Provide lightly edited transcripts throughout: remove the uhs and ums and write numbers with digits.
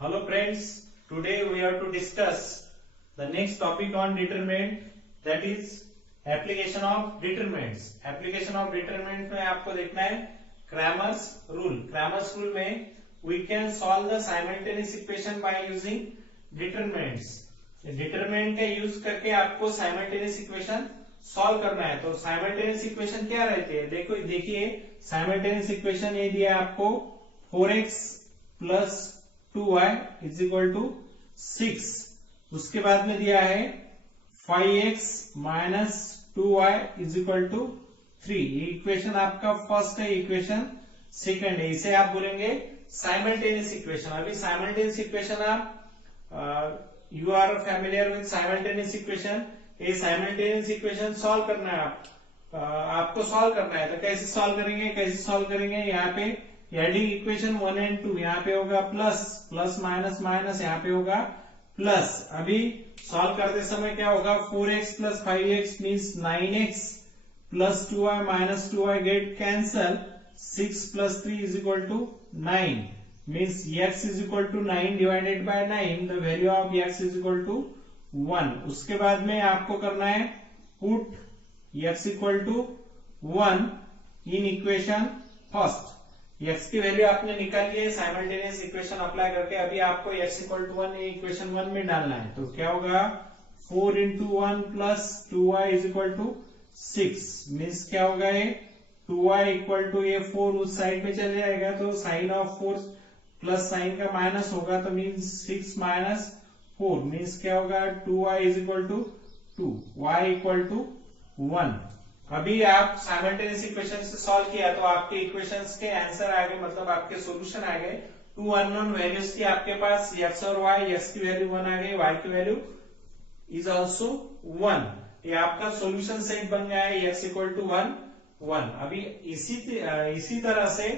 Hello friends, today we have to discuss the next topic on determinant, that is application of determinants. Application of determinant में आपको देखना है Cramer's rule. Cramer's rule में we can solve the simultaneous equation by using determinants. Determinant का use करके आपको simultaneous equation solve करना है। तो साइमल्टेनियस इक्वेशन क्या रहती है, देखिए साइमल्टेनियस इक्वेशन ये दिया है आपको 4x plus 2y is equal to 6। उसके बाद में दिया है 5x minus 2y is equal to 3। ये इक्वेशन आपका फर्स्ट है, इक्वेशन सेकंड है, इसे आप बोलेंगे साइमल्टेनियस इक्वेशन। अभी साइमल्टेनियस इक्वेशन आप you are familiar with simultaneous equation. ये साइमल्टेनियस इक्वेशन सॉल्व करना है, आपको सॉल्व करना है। तो कैसे सॉल्व करेंगे यहाँ पे एडिंग इक्वेशन 1 एंड 2, यहाँ पे होगा प्लस प्लस माइनस माइनस, यहाँ पे होगा प्लस। अभी सॉल्व करते समय क्या होगा, 4x plus 5x means 9x plus 2y minus 2y get cancel, 6 plus 3 is equal to 9 means x is equal to 9 divided by 9, the value of x is equal to 1। उसके बाद में आपको करना है put x equal to 1 in equation first. x की value आपने निकाल ली है साइमल्टेनियस इक्वेशन अप्लाई करके। अभी आपको x equal to 1 इक्वेशन 1 में डालना है। तो क्या होगा, 4 into 1 plus 2y is equal to 6 means क्या होगा, ये 2y equal to ये 4 उस साइड में चले जाएगा, तो साइन ऑफ 4 प्लस साइन का माइनस होगा, तो मीन्स 6 माइनस 4 मीन्स क्या होगा, 2y is equal to 2, y equal to 1। अभी आप साइमल्टेनियस इक्वेशन से सॉल्व किया तो आपके इक्वेशंस के आंसर आ गए, मतलब आपके सॉल्यूशन आ गए। 2 अननोन वैल्यूज थी आपके पास, x और y, x की वैल्यू 1 आ गई, y की वैल्यू इज ऑल्सो 1। ये आपका सॉल्यूशन सेट बन गया है, x इक्वल टू 1 1। अभी इसी तरह से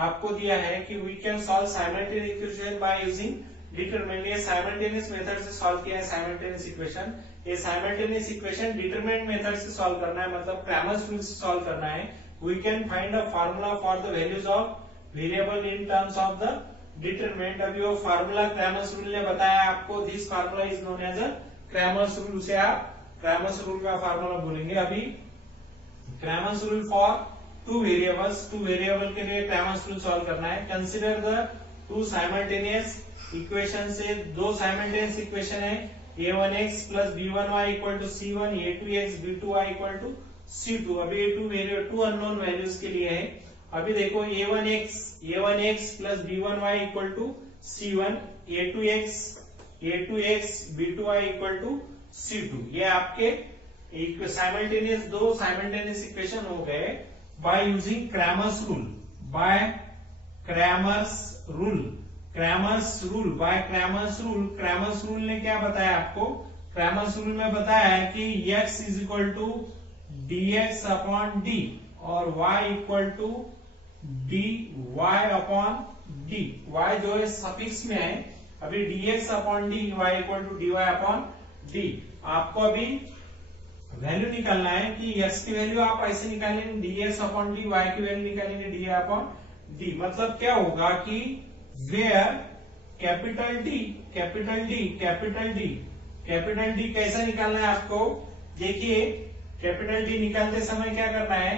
आपको दिया है कि we can solve simultaneous equation by using determinant. ये साइमल्टेनियस मेथड से सॉल्व किया है साइमल्टेनियस इक्वेशन। ये साइमल्टेनियस इक्वेशन डिटरमिनेंट मेथड से सॉल्व करना है, मतलब क्रैमर्स रूल से सॉल्व करना है। We can find a formula for the values of variable in terms of the determinant. अभी वो फार्मूला क्रैमर्स रूल ने बताया आपको, this formula is known as a Cramer's rule. उसे आप क्रैमर्स रूल का फार्मूला बोलेंगे। अभी Cramer's rule for two variable के लिए क्रैमर्स रूल सॉल्व करना है। Consider the two simultaneous equation से दो साइमल्टेनियस इक्वेशन है, a1x plus b1y equal to c1, a2x b2y equal to c2। अभी ये टू अननोन वैल्यूज के लिए है। अभी देखो a1x plus b1y equal to c1, a2x b2y equal to c2। ये आपके दो साइमल्टेनियस इक्वेशन हो गए by using Cramer's rule, Cramer's rule ने क्या बताया आपको, Cramer's rule में बताया है कि x is equal to dx upon D और y equal to dy upon D. y जो है सफिक्स में है, अभी dx upon D, y equal to dy upon D. आपको अभी वैल्यू निकालना है कि x की वैल्यू आप ऐसे निकालेंगे dx अपॉन डी, y की वैल्यू निकालेंगे dy अपॉन डी। मतलब क्या होगा कि वेयर कैपिटल डी कैसा निकालना है आपको। देखिए कैपिटल डी निकालते समय क्या करना है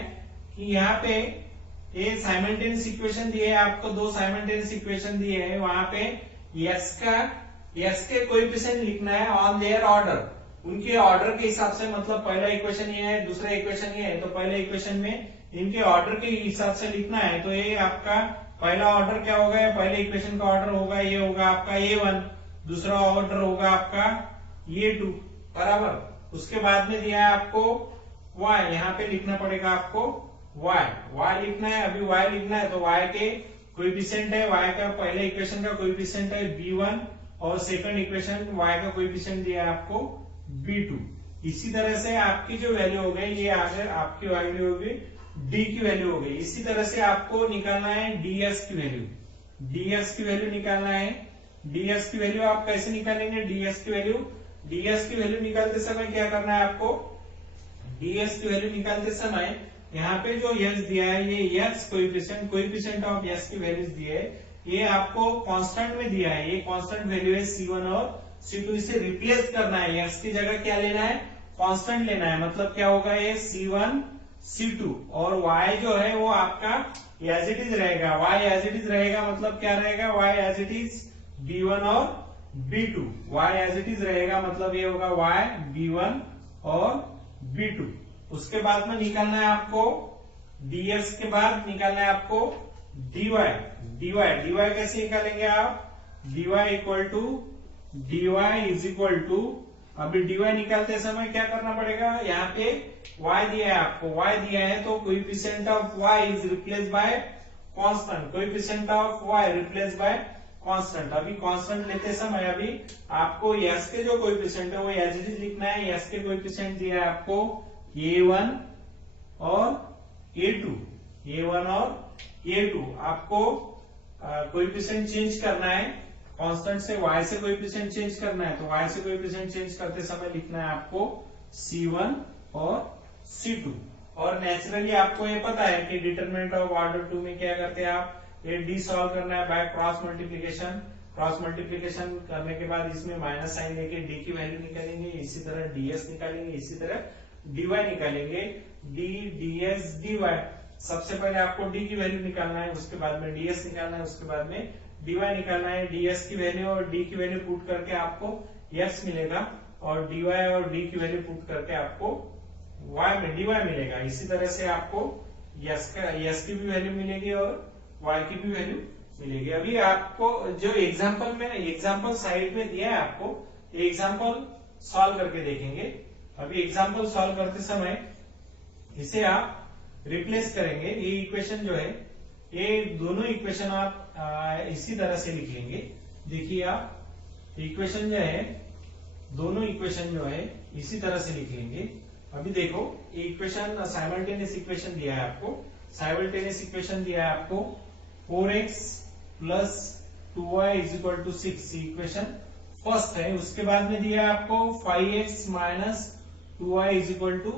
कि यहाँ पे ये साइमल्टेनियस इक्वेशन दिए है आपको, दो साइमल्टेनियस इक्वेशन दिए हैं, वहां पे x के कोएफिशिएंट लिखना है ऑन देयर ऑर्डर, उनके ऑर्डर के हिसाब से। मतलब पहला इक्वेशन ये है, दूसरा इक्वेशन ये है, तो पहले इक्वेशन में इनके ऑर्डर के हिसाब से लिखना है। तो ये आपका पहला ऑर्डर क्या होगा, पहले इक्वेशन का ऑर्डर होगा, ये होगा आपका a1, दूसरा ऑर्डर होगा आपका a2, बराबर। उसके बाद में दिया है आपको y, यहाँ पे लिखना पड़ेगा आपको y लिखना है। अभी y लिखना है तो y के कोएफिशिएंट है, y का पहले इक्वेशन का कोएफिशिएंट है b1 और सेकंड इक्वेशन y का कोएफिशिएंट दिया है आपको b2। इसी तरह से आपकी जो वैल्यू हो गई, ये आगे आपकी वैल्यू हो गई d की वैल्यू हो गई। इसी तरह से आपको निकालना है dx की वैल्यू निकालना है। dx की वैल्यू आप कैसे निकालेंगे, dx की वैल्यू निकालते समय क्या करना है आपको, dx की वैल्यू निकालते समय यहाँ पे जो x दिया है, ये x कोएफिशिएंट ऑफ x की वैल्यूज दिए है, ये आपको कांस्टेंट में दिया है, ये कांस्टेंट वैल्यू है C1 और C2, इसे रिप्लेस करना है, x की जगह क्या लेना है, कांस्टेंट लेना है, मतलब क्या होगा ये C1 C2 और y जो है वो आपका एज इट इज रहेगा, y एज इट इज रहेगा, मतलब क्या रहेगा, y as it is B1 और B2, y as it is रहेगा, मतलब ये होगा y B1 और B2। उसके बाद में निकालना है आपको dx के बाद निकालना है आपको dy, dy कैसे निकालेंगे आप, dy इक्वल टू अभी dy निकालते समय क्या करना पड़ेगा, यहाँ पे y दिया है आपको, y दिया है तो coefficient of y is replace by constant, coefficient of y replace by constant. अभी कांस्टेंट लेते समय अभी आपको s के जो कोएफिशिएंट है वो एज इट इज लिखना है, s के कोएफिशिएंट दिया है आपको a1 और a1 और a2, आपको कोएफिशिएंट चेंज करना है, कांस्टेंट से y से कोएफिशिएंट चेंज करना है, तो y से कोएफिशिएंट चेंज करते समय लिखना है आपको C1 और C2। और नेचुरली आपको ये पता है कि डिटरमिनेंट ऑफ ऑर्डर 2 में क्या करते हैं आप, ये डी सॉल्व करना है by cross multiplication, cross multiplication करने के बाद इसमें माइनस साइन लेके डी की वैल्यू निकालेंगे, इसी तरह ds निकालेंगे, इसी तरह dy निकालेंगे, ds dy, सबसे पहले आपको d की वैल्यू निकालना है, उसके बाद में ds निकालना है, उसके बाद में dy निकालना है, ds की वैल्यू और d की वैल्यू पुट करके आपको x मिलेगा और dy और d की वैल्यू पुट करके आपको y में dy मिलेगा। इसी तरह से आपको s की भी वैल्यू मिलेगी और y की भी वैल्यू मिलेगी। अभी आपको जो एग्जाम्पल साइड में दिया है आपको, ये एग्जाम्पल सॉल्व करके देखेंगे। अभी एग्जाम्पल सॉल्व करते समय इसे आप रिप्लेस करेंगे, ये इक्वेशन जो है, ये दोनों इक्वेशन आप इसी तरह से लिख लेंगे। देखिए आप इक्वेशन जो है, दोनों इक्वेशन जो है इसी तरह से लिख लेंगे। अभी देखो ये इक्वेशन साइमल्टेनियस इक्वेशन दिया है आपको, साइमल्टेनियस इक्वेशन दिया है आपको 4x plus 2y is equal to 6, equation first है। उसके बाद में दिया है आपको 5x minus 2y is equal to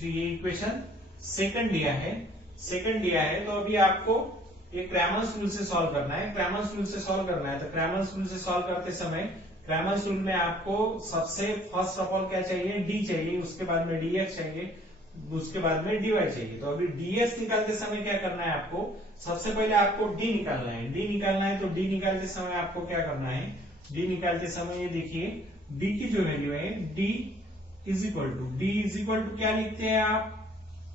3, ये इक्वेशन सेकंड दिया है। तो अभी आपको ये क्रैमर्स रूल से सॉल्व करना है, क्रैमर्स रूल से सॉल्व करना है। तो क्रैमर्स रूल से सॉल्व करते समय क्रैमर्स रूल में आपको सबसे फर्स्ट ऑफ ऑल क्या चाहिए, d चाहिए, उसके बाद में dx चाहिए, उसके बाद में dy चाहिए। तो अभी ds निकालते समय क्या करना है आपको, सबसे पहले आपको d निकालना है, तो d निकालते समय आपको क्या करना है, d निकालते समय ये देखिए d की जो वैल्यू है d इज इक्वल टू क्या लिखते हैं आप,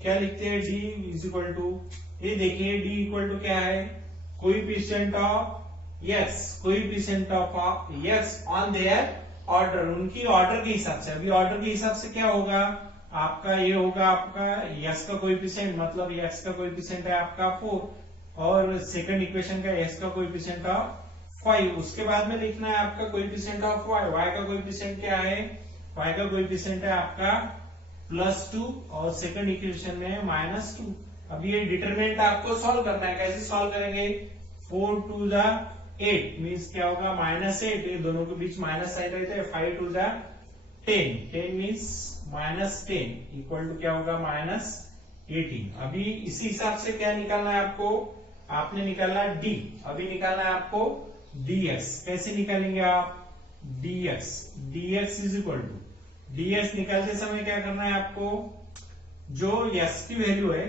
क्या लिखते हैं, d इज इक्वल टू, ये देखिए d इक्वल टू क्या है, coefficient of x on their order, उनकी ऑर्डर के हिसाब से। अभी ऑर्डर के हिसाब से क्या होगा आपका, ये होगा आपका x का कोएफिशिएंट, मतलब x का कोएफिशिएंट है आपका 4 और सेकंड इक्वेशन का x का कोएफिशिएंट ऑफ 5। उसके बाद में लिखना है आपका कोएफिशिएंट ऑफ y का कोएफिशिएंट क्या है, y का कोएफिशिएंट है आपका +2 और सेकंड इक्वेशन में -2। अभी ये डिटरमिनेंट आपको सॉल्व करना है, कैसे सॉल्व करेंगे, 4 2 8 मीन्स क्या होगा -8, ये दोनों के बीच माइनस साइन रहता है, 5 2 10 मीन्स -10 इक्वल टू क्या होगा -18। अभी इसी हिसाब से क्या निकालना है आपको, आपने निकालना है d, अभी निकालना है आपको ds, कैसे निकालेंगे आप, dx is equal to, ds निकालते समय क्या करना है आपको, जो x की वैल्यू है,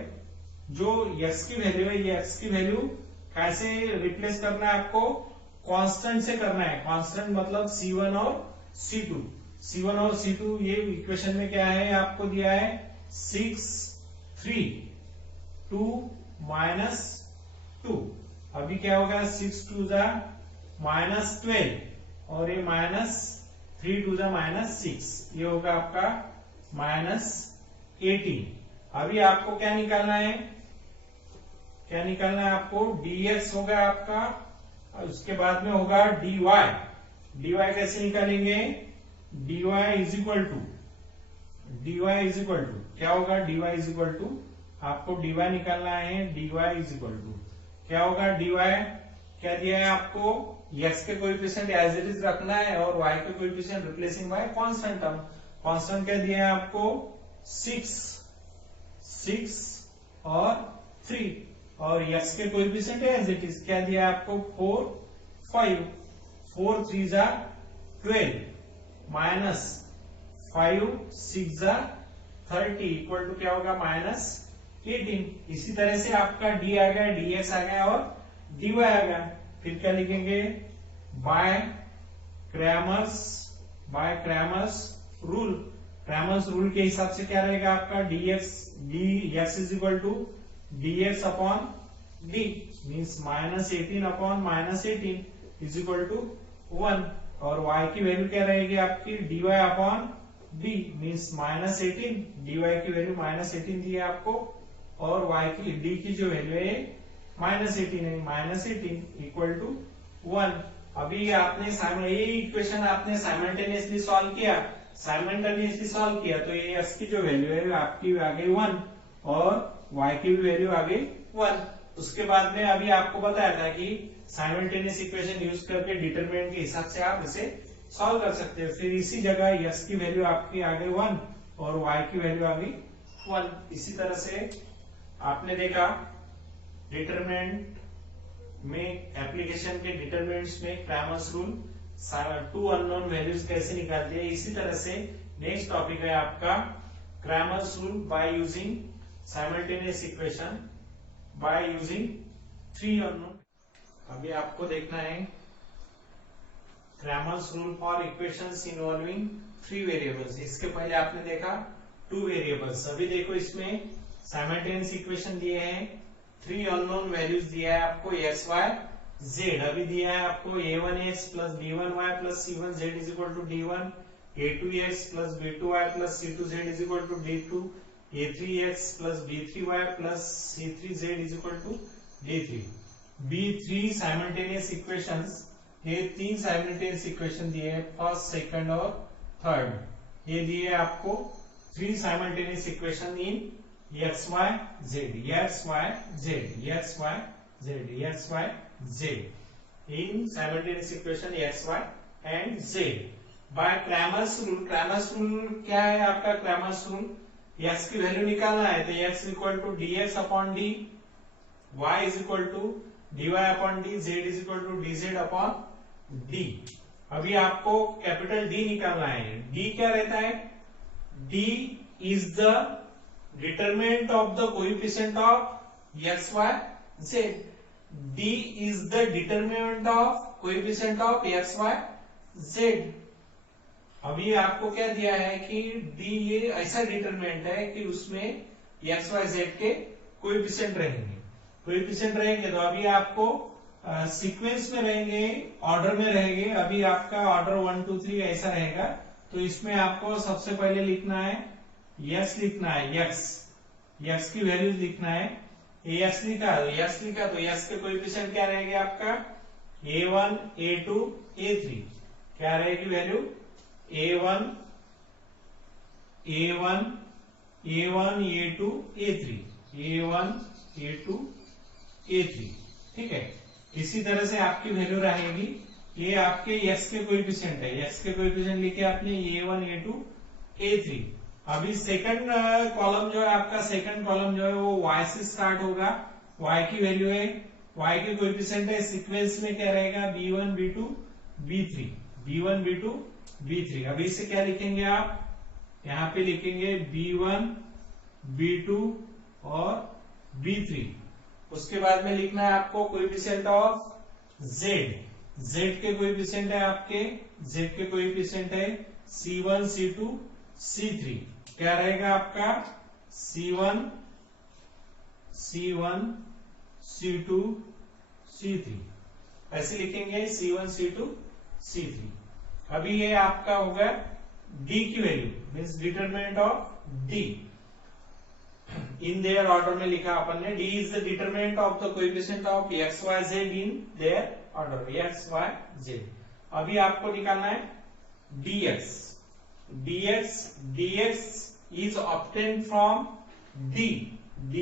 ये x की वैल्यू कैसे रिप्लेस करना है आपको, कांस्टेंट से करना है, कांस्टेंट मतलब C1 और C2, ये इक्वेशन में क्या है आपको दिया है 6 3 2 -2। अभी क्या होगा 6 2 -12 और ये -3 2 -6, ये होगा आपका -18। अभी आपको क्या निकालना है, आपको dx होगा आपका, उसके बाद में होगा dy कैसे निकालेंगे, dy इज इक्वल टू क्या होगा, dy इज इक्वल टू, आपको dy निकालना है, dy इज इक्वल टू क्या होगा, dy क्या दिया है आपको, x के कोएफिशिएंट एज इट इज रखना है और y के coefficient replacing bye constant term. Constant क्या दिया है आपको 6 और 3, और x के कोएफिशिएंट है एज इट इज, क्या दिया है आपको 4 5, 4 3 जा 12 माइनस 5 6 जा 30 इक्वल टू क्या होगा -18। इसी तरह से आपका d आ गया, dx आ गया और dy आ गया। फिर क्या लिखेंगे by Cramer's rule. Cramer's rule के हिसाब से क्या रहेगा आपका dx is equal to dx upon d means -18 upon -18 is equal to 1 और y की वैल्यू क्या रहेगी आपकी dy upon d means -18, dy की वैल्यू -18 दी है आपको और y की d की जो वैल्यू है -18 है, -18 इक्वल टू 1। अभी आपने ये इक्वेशन आपने साइमल्टेनियसली सॉल्व किया तो ये x की जो वैल्यू है आपकी आ गई 1 और y की भी वैल्यू आ गई 1। उसके बाद में अभी आपको बताया था कि साइमल्टेनियस इक्वेशन यूज करके डिटरमिनेंट के हिसाब से आप इसे सॉल्व कर सकते हो। फिर इसी जगह x की वैल्यू आपकी आ गई 1 और y की वैल्यू आ गई 1। इसी तरह से आपने देखा डिटरमिनेंट में एप्लीकेशन के डिटरमिनेंट्स में क्रैमर्स रूल, 2 अननोन वैल्यूज कैसे निकालते हैं। इसी तरह से नेक्स्ट टॉपिक है आपका Cramer's rule by using simultaneous equation by using 3 unknown. अभी आपको देखना है Cramer's rule for equations involving 3 variables. इसके पहले आपने देखा 2 वेरिएबल्स। अभी देखो इसमें साइमल्टेनियस इक्वेशन दिए हैं, 3 अननोन वैल्यूज दिया है आपको x y z। अभी दिया है आपको a1x plus b1y plus c1z is equal to d1, a2x plus b2y plus c2z is equal to d2, a3x plus b3y plus c3z is equal to d3। b3 simultaneous equations, ये 3 simultaneous equation दिए हैं, first second और third. ये दिए आपको 3 simultaneous equation in x y z in simultaneous equation x y and z by Cramer's rule। Cramer's rule क्या है आपका Cramer's rule, x की वैल्यू निकालना है तो x equal to dx upon d, y is equal to dy upon d, z is equal to dz upon d। अभी आपको capital D निकालना है। D क्या रहता है, D is the determinant of the coefficient of x y z। d is the determinant of coefficient of x y z। अभी आपको क्या दिया है कि d ये ऐसा डिटरमिनेंट है कि उसमें x y z के कोएफिशिएंट रहेंगे। तो अभी आपको सीक्वेंस में रहेंगे, ऑर्डर में रहेंगे। अभी आपका ऑर्डर 1 2 3 ऐसा रहेगा। तो इसमें आपको सबसे पहले लिखना है x की वैल्यूज लिखना है। x लिखा तो x के कोएफिशिएंट क्या रहेंगे आपका a1 a2 a3। क्या रहेगी वैल्यू a1 a2 a3। ठीक है, इसी तरह से आपकी वैल्यू रहेगी। ये आपके x के कोएफिशिएंट है, x के कोएफिशिएंट लिखे आपने a1 a2 a3। अभी सेकंड कॉलम जो है आपका, सेकंड कॉलम जो है वो y से स्टार्ट होगा। y की वैल्यू है, y के कोएफिशिएंट है, सीक्वेंस में क्या रहेगा b1 b2 b3। अभी इसे क्या लिखेंगे आप, यहाँ पे लिखेंगे b1 b2 और b3। उसके बाद में लिखना है आपको कोएफिशिएंट ऑफ z के कोएफिशिएंट है आपके, z के कोएफिशिएंट है c1 c2 c3। क्या रहेगा आपका c1 c2 c3 ऐसे लिखेंगे c1 c2 c3। अभी ये आपका होगा d की value means determinant of d in their order में लिखा अपन ने। d is the determinant of the coefficient of x y z in their order x y z। अभी आपको निकालना है dx is obtained from d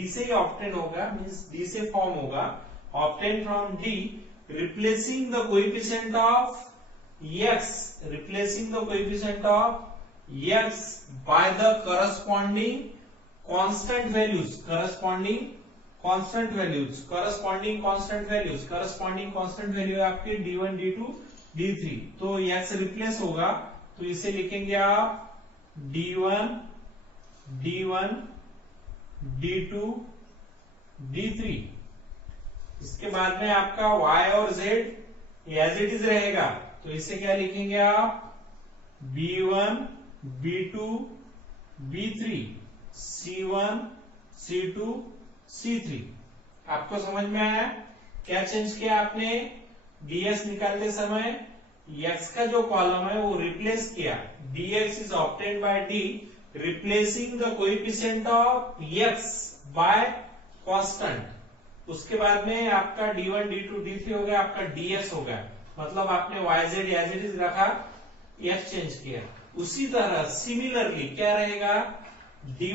से ही obtain होगा means d से फॉर्म होगा, obtained from d replacing the coefficient of x by the corresponding constant values constant values, corresponding constant values, corresponding constant value है आपकी d1 d2 d3। तो x replace होगा तो इसे लिखेंगे आप d1 d1 d2 d3। इसके बाद में आपका y और z एज इट इज रहेगा तो इसे क्या लिखेंगे आप b1 b2 b3 c1 c2 c3। आपको समझ में आया क्या चेंज किया आपने? ds निकालते समय x का जो कॉलम है वो रिप्लेस किया, dx is obtained bye d replacing the coefficient of x bye constant. उसके बाद में आपका d1 d2 d3 हो गया, आपका ds हो गया, मतलब आपने yz एज इट इज रखा, f चेंज किया। उसी तरह सिमिलरली क्या रहेगा dy,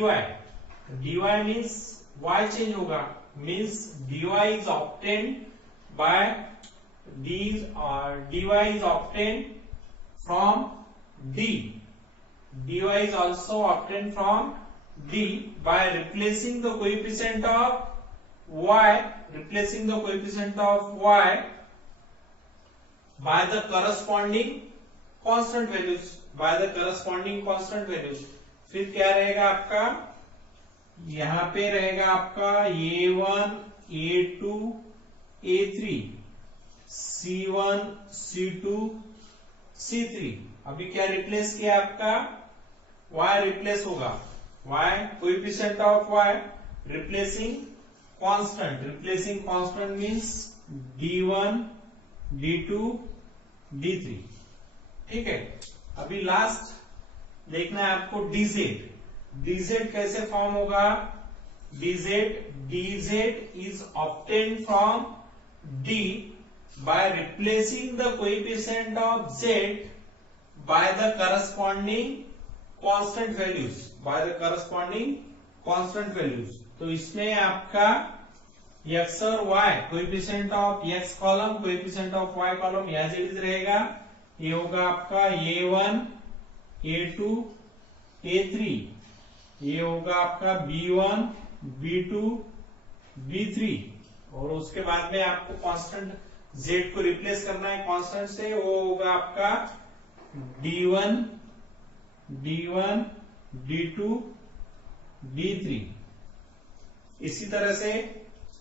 dy means y change होगा, means dy is obtained by dy is obtained from d, dy is also obtained from d by replacing the coefficient of y, replacing the coefficient of y by the corresponding constant values, by the corresponding constant values। फिर क्या रहेगा आपका, यहां पे रहेगा आपका a1 a2 a3 c1 c2 c3। अभी क्या रिप्लेस किया आपका, y रिप्लेस होगा, y coefficient of y replacing constant, replacing constant means d1 d2 d3। ठीक है, अभी लास्ट देखना है आपको dz, dz कैसे फॉर्म होगा, dz is obtained from d by replacing the coefficient of z by the corresponding constant values, by the corresponding constant values। तो इसमें आपका x और y coefficient of x column, coefficient of y column as it is रहेगा। ये होगा आपका a1 a2 a3, ये होगा आपका b1 b2 b3, और उसके बाद में आपको कांस्टेंट z को रिप्लेस करना है कांस्टेंट से, वो होगा आपका d1 d1 d2 d3। इसी तरह से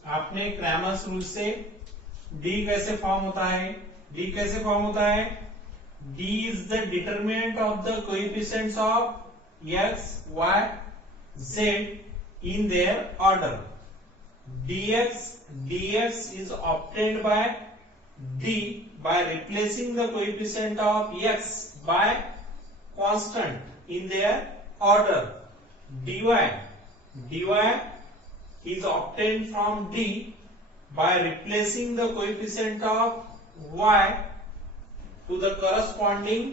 आपने क्रैमर्स रूल से d कैसे फॉर्म होता है, d कैसे फॉर्म होता है, d is the determinant of the coefficients of x y z in their order. dx is obtained by d by replacing the coefficient of x by constant in their order। dy is obtained from d by replacing the coefficient of y to the corresponding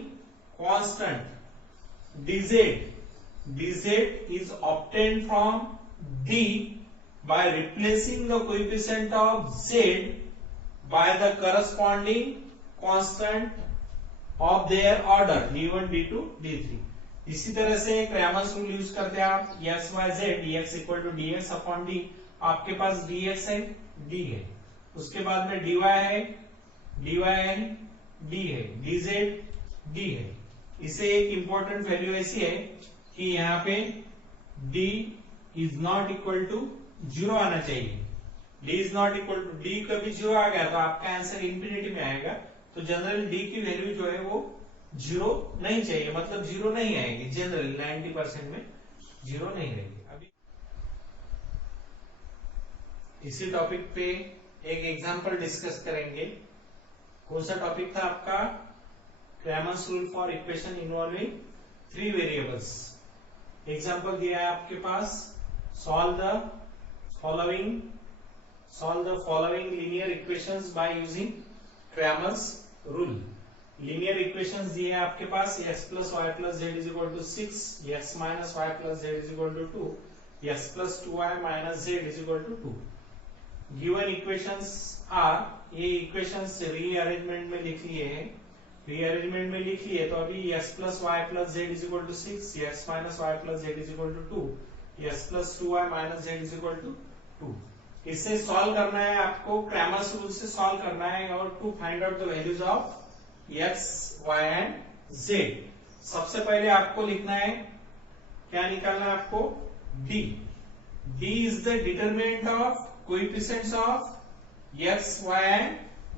constant। dz is obtained from d by replacing the coefficient of z by the corresponding constant of their order d1 d2 d3। इसी तरह से Cramer's rule use करते हैं आप, x y z dx equal to dx upon d। आपके पास dx है d है, उसके बाद में dy है dy है d है, dz d है। इसे एक इंपॉर्टेंट वैल्यू ऐसी है कि यहाँ पे d is not equal to 0 आना चाहिए। d is not equal to, d कभी 0 आ गया तो आपका आंसर इंफिनिटी में आएगा। तो जनरल d की वैल्यू जो है वो 0 नहीं चाहिए, मतलब 0 नहीं आएगी, जनरल 90% में 0 नहीं रहेगी। अभी इसी टॉपिक पे एक एग्जांपल डिस्कस करेंगे। कौन सा टॉपिक था आपका, Cramer's rule for equation involving 3 variables. Example दिया है आपके पास, solve the following linear equations by using Cramer's rule। linear equations दिए हैं आपके पास, x plus y plus z is equal to 6, x minus y plus z is equal to 2, x plus 2y minus z is equal to 2। given equations are, ये equations rearrangement में लिख लिए हैं, rearrangement में लिख लिए तो अभी x plus y plus z is equal to 6, x minus y plus z is equal to 2, x plus 2y minus z is equal to 2। इससे सॉल्व करना है आपको, क्रैमर्स रूल से सॉल्व करना है और to find out the values of X Y and Z. सबसे पहले आपको लिखना है, क्या निकालना है आपको, D. D is the determinant of coefficients of X Y and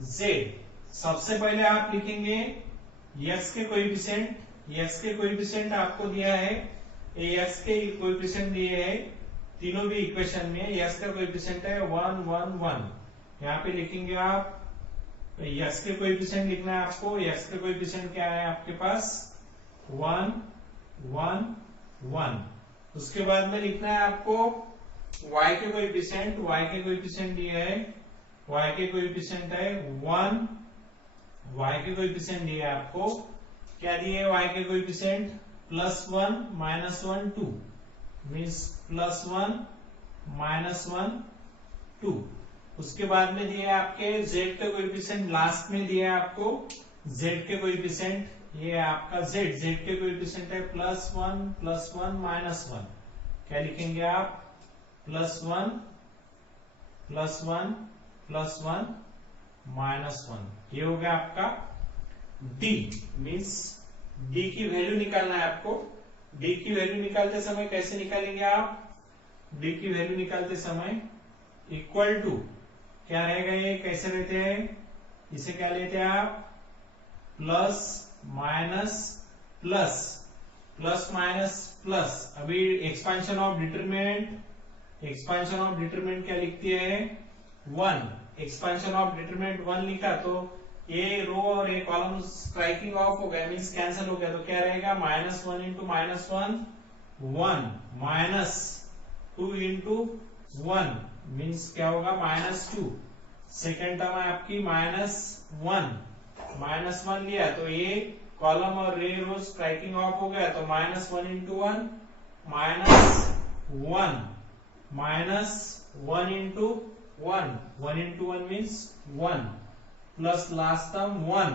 Z. सबसे पहले आप लिखेंगे एक्स के कोएफिशिएंट। एक्स के कोएफिशिएंट आपको दिया है, एक्स के कोएफिशिएंट दिए है तीनों भी इक्वेशन में। एक्स का कोएफिशिएंट है 1 1 1। यहाँ पे लिखेंगे आप, एक्स के कोएफिशिएंट लिखना है आपको। एक्स के कोएफिशिएंट क्या है आपके पास, 1 1 1। उसके बाद में लिखना है आपको y के कोएफिशिएंट। y के कोएफिशिएंट दिए है, y के कोएफिशिएंट है 1। y के कोएफिशिएंट दिए है आपको, क्या दिए y के कोएफिशिएंट, +1 -1 2 मीन्स +1 -1 2। उसके बाद में दिए आपके z के कोएफिशिएंट, लास्ट में दिए आपको z के कोएफिशिएंट, ये आपका z के कोएफिशिएंट है +1 +1 -1। क्या लिखेंगे आप, +1 +1 +1 -1। ये हो गया आपका d। मीन्स d की वैल्यू निकालना है आपको। d की वैल्यू निकालते समय कैसे निकालेंगे आप, d की वैल्यू निकालते समय इक्वल टू क्या रहेगा, ये कैसे लेते हैं, इसे क्या लेते हैं आप, plus minus plus, plus minus plus. अभी expansion of determinant, expansion of determinant क्या लिखती है, 1। एक्सपेंशन ऑफ डिटरमिनेंट 1 लिखा तो ये रो और ये कॉलम स्ट्राइकिंग ऑफ हो गया, मीन्स कैंसिल हो गया। तो क्या रहेगा, -1 इंटू -1 1 माइनस 2 इंटू 1 मीन्स क्या होगा, -2। सेकेंड टर्म है आपकी -1 लिया तो ये कॉलम और रे रो स्ट्राइकिंग ऑफ हो गया। तो -1 into 1 -1 -1 into 1 1 into 1 means 1 plus last term 1,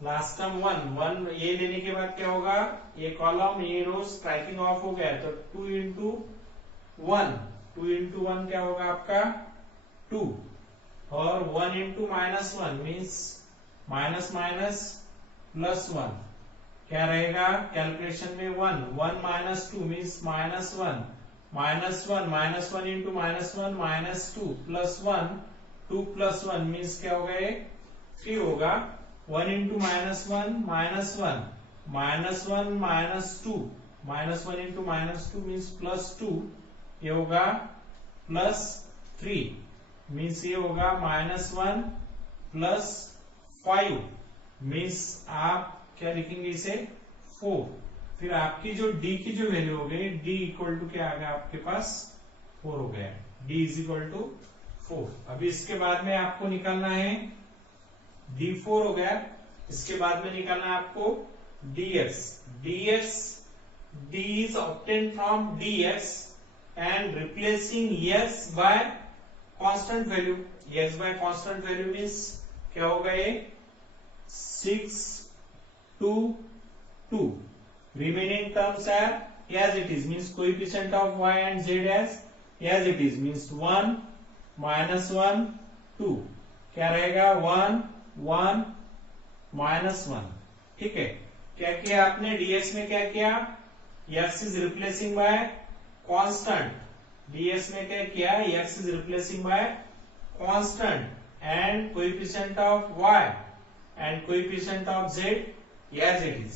last term 1 ये लेने के बाद क्या होगा, ये कॉलम ये रो स्ट्राइकिंग ऑफ हो गया। तो 2 इंटू 1 क्या होगा आपका 2 और 1 इंटू -1 मीन्स माइनस माइनस +1 क्या रहेगा, कैलकुलेशन में 1 माइनस 2 मीन्स -1 -1 इंटू -1 -2 +1 2 +1 मीन्स क्या होगा, ये 3 होगा। 1 इंटू -1 -1 -1 -2 इंटू -2 मीन्स +2, ये होगा +3 मीन्स ये होगा -1 +5 मीन्स आप क्या लिखेंगे इसे 4। फिर आपकी जो d की जो वैल्यू हो गई, d इक्वल टू क्या आ गया आपके पास 4 हो गया, d इज इक्वल टू 4। अभी इसके बाद में आपको निकालना है d4 हो गया। इसके बाद में निकालना है आपको dx। d is obtained from dx and replacing x by constant value। x by constant value means क्या होगा, ये 6 2 2। remaining terms are as it is means coefficient of y and z as it is means 1 -1 2 क्या रहेगा 1 1 -1। ठीक है, क्या किया आपने dx में, क्या किया, x is replacing by constant। dx में क्या किया, x is replacing by constant and coefficient of y and coefficient of z as it is।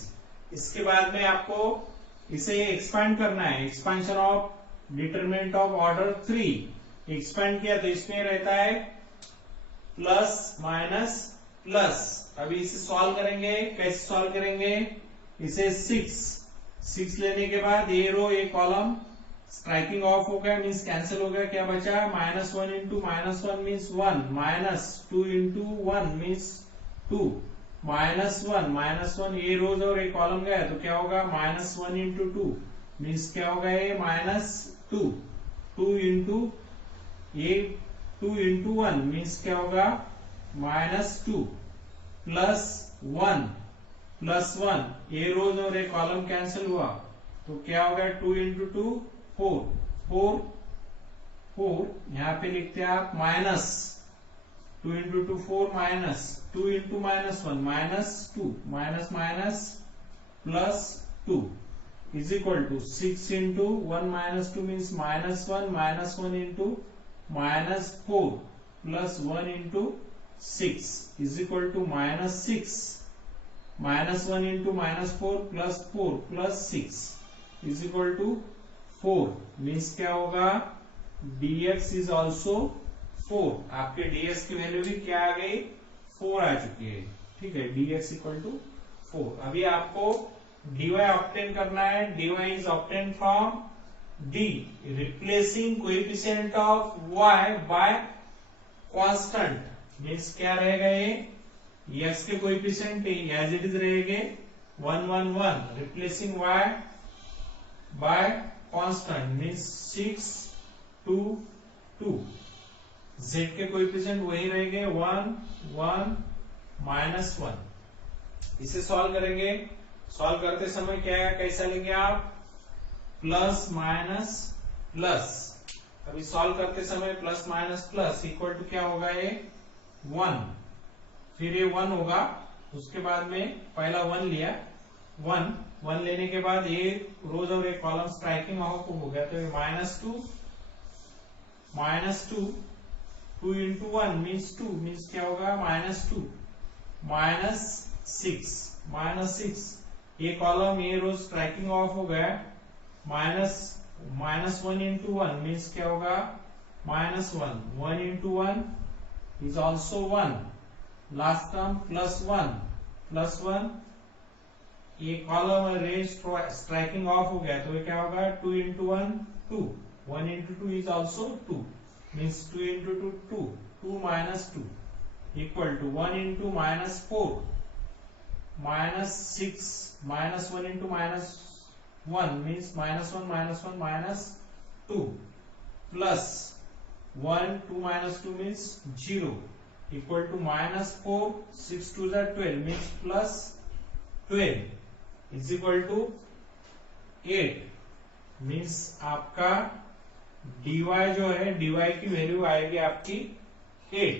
इसके बाद में आपको इसे एक्सपांड करना है, expansion of determinant of order 3। Expand किया तो इसमें रहता है प्लस माइनस प्लस। अभी इसे सॉल्व करेंगे, कैसे सॉल्व करेंगे, इसे 6 लेने के बाद ये रो ये कॉलम स्ट्राइकिंग ऑफ हो गया मीन्स कैंसिल हो गया। क्या बचा, -1 इंटू -1 मीन्स 1 -2 इंटू 1 मीन्स 2 -1 ये रोज और एक कॉलम गया तो क्या होगा, -1 इंटू 2 मीन्स क्या होगा, ये -2 2 इंटू ये 2 इंटू 1 मीन्स क्या होगा, -2 +1 ये रोज और एक कॉलम कैंसिल हुआ तो क्या होगा, 2 इंटू 2 4 4 4, यहाँ पे लिखते हैं आप minus 2 into 2 4 minus 2 into minus 1 minus 2 minus minus plus 2 is equal to 6 into 1 minus 2 means minus 1 into minus 4 plus 1 into 6 is equal to minus 6 minus 1 into minus 4 plus 6 is equal to 4 means क्या होगा dx is also 4। आपके dx की value भी क्या आ गई 4 आ चुकी है। ठीक है, dx इक्वल टू 4। अभी आपको dy ऑब्टेन करना है। dy is obtain from d replacing coefficient of y bye constant means क्या रहेगा ये x के कोएफिशिएंट एज इट इज रहेंगे 1 1 1 replacing y bye constant means 6 2 2 z के कोएफिशिएंट वही रहेंगे 1 1 माइनस 1। इसे सॉल्व करेंगे। सॉल्व करते समय क्या कैसा लेंगे आप प्लस माइनस प्लस। अभी सॉल्व करते समय plus minus plus equal to क्या होगा ये 1, फिर ये 1 होगा। उसके बाद में पहला 1 लिया 1 लेने के बाद ये रोज और एक कॉलम स्ट्राइकिंग ऑफ हो गया तो ये माइनस 2 इंटू 1 मीन्स क्या होगा -2 -6 ये कॉलम ये रोज स्ट्राइकिंग ऑफ हो गया -1 इंटू 1 मीन्स क्या होगा -1 into 1 is also 1 last term +1 ये कॉलम रेंज स्ट्राइकिंग ऑफ हो गया तो ये क्या होगा 2 into 1 2 1 into 2 is also 2 means 2 into 2 2 minus 2 equal to 1 into -4 -6 -1 into -1 means -1 -2 plus 1 2 -2 means 0 equal to -4 6 2 12 means plus 12 is equal to 8 मीन्स आपका dy जो है dy की वैल्यू आएगी आपकी 8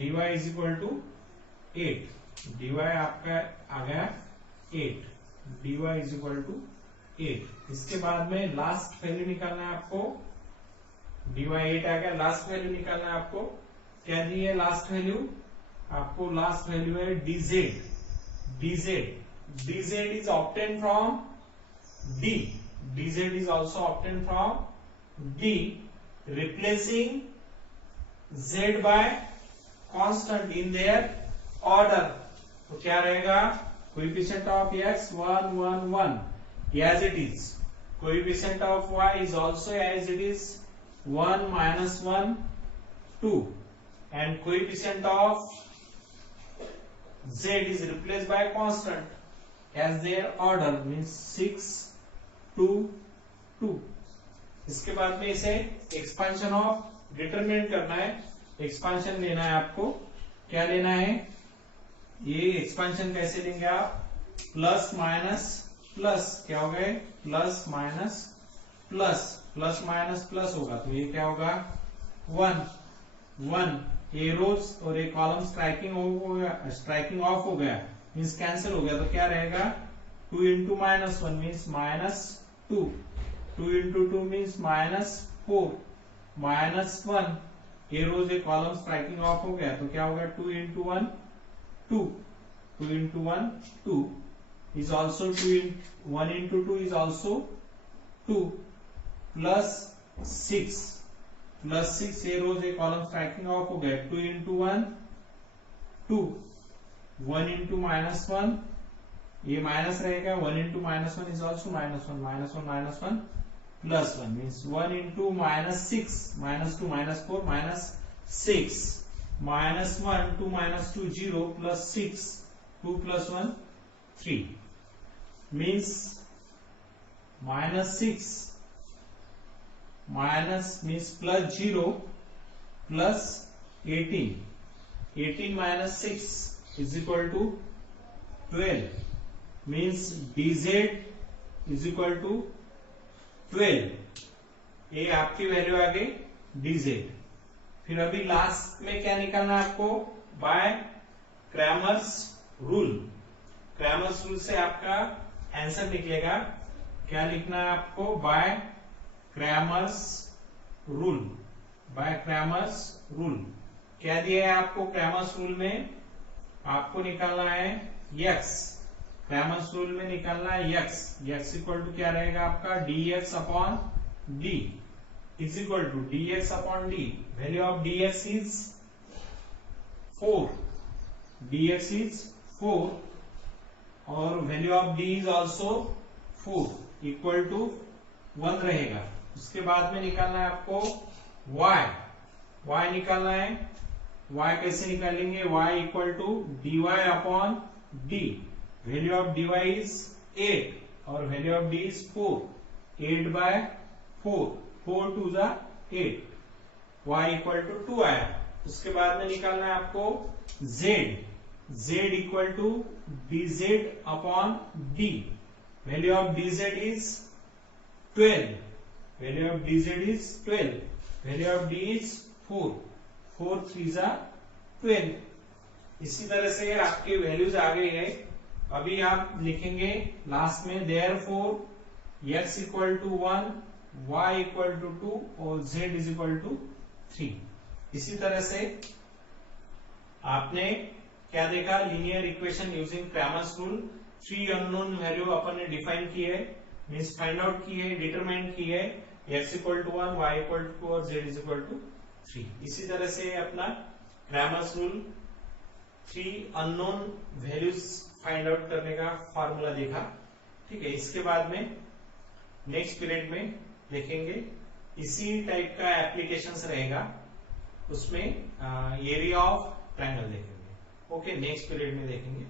dy is equal to 8 dy आपका आ गया 8 dy इज इक्वल टू 8। इसके बाद में लास्ट वैल्यू निकालना है आपको dy 8 आ गया। लास्ट वैल्यू निकालना है आपको क्या दी है लास्ट वैल्यू आपको लास्ट वैल्यू है dz is obtained from d dz is also obtained from d replacing z by constant in their order। तो क्या रहेगा coefficient of x 1 1 1 as it is, coefficient of y is also as it is 1 -1 2 and coefficient of z is replaced by constant as their order means 6 2 2। इसके बाद में इसे expansion of determinant करना है। Expansion लेना है आपको क्या लेना है ये एक्सपांशन कैसे लेंगे आप प्लस माइनस प्लस क्या हो गए प्लस माइनस प्लस होगा तो ये क्या होगा 1 ये रोज और एक कॉलम स्ट्राइकिंग ऑफ हो गया मीन्स कैंसिल हो गया तो क्या रहेगा 2 इंटू -1 मीन्स -2 2 इंटू 2 मीन्स -4 -1 ये रोज एक कॉलम स्ट्राइकिंग ऑफ हो गया तो क्या होगा 2 into 1 2 2 into 1 2 is also 1 into 2 is also 2 +6 ये रोज एक कॉलम स्ट्राइकिंग ऑफ हो गया 2 इंटू 1 2 1 इंटू -1 ये माइनस रहेगा 1 into -1 is also -1 +1 means 1 into -6 -2 -4 -6 -1 2 -2 0 +6 2 + 1 3 means -6 means +0 +18 -6 is equal to 12 means dz is equal to 12। ये आपकी वैल्यू आ गई dz। फिर अभी लास्ट में क्या निकालना है आपको, by Cramer's rule. Cramer's rule से आपका आंसर निकलेगा। क्या लिखना है आपको, by Cramer's rule. By Cramer's rule क्या दिया है आपको, क्रैमर्स रूल में आपको निकालना है x। क्रैमर्स रूल में निकालना है x इक्वल टू क्या रहेगा आपका, dx upon d is equal to dx upon d। Value of dx is 4, dx is 4 और value of d is also 4 equal to 1 रहेगा। उसके बाद में निकालना है आपको y निकालना है। y कैसे निकालेंगे, y equal to dy upon d। Value of dy is 8 और वैल्यू ऑफ d इज 4, 8/4, 4 2 जा 8, y इक्वल टू 2 आया। उसके बाद में निकालना है आपको z equal to dz upon d। Value of dz is 12, value of dz is 12, value of d is 4, 4 3 जा 12। इसी तरह से आपकी वैल्यूज आ गई है। अभी आप लिखेंगे लास्ट में therefore x equal to 1, y equal to 2 और z इज इक्वल टू 3। इसी तरह से आपने क्या देखा, linear equation using Cramer's rule. 3 unknown value अपन ने डिफाइन की है, मीन्स फाइंड आउट की है, डिटरमाइन की है, x equal to 1, y equal to 2 और z इज इक्वल टू 3। इसी तरह से अपना Cramer's rule 3 unknown values find out करने का फॉर्मूला देखा। ठीक है, इसके बाद में नेक्स्ट पीरियड में देखेंगे इसी टाइप का एप्लीकेशंस रहेगा, उसमें एरिया ऑफ ट्रायंगल देखेंगे। ओके, नेक्स्ट पीरियड में देखेंगे।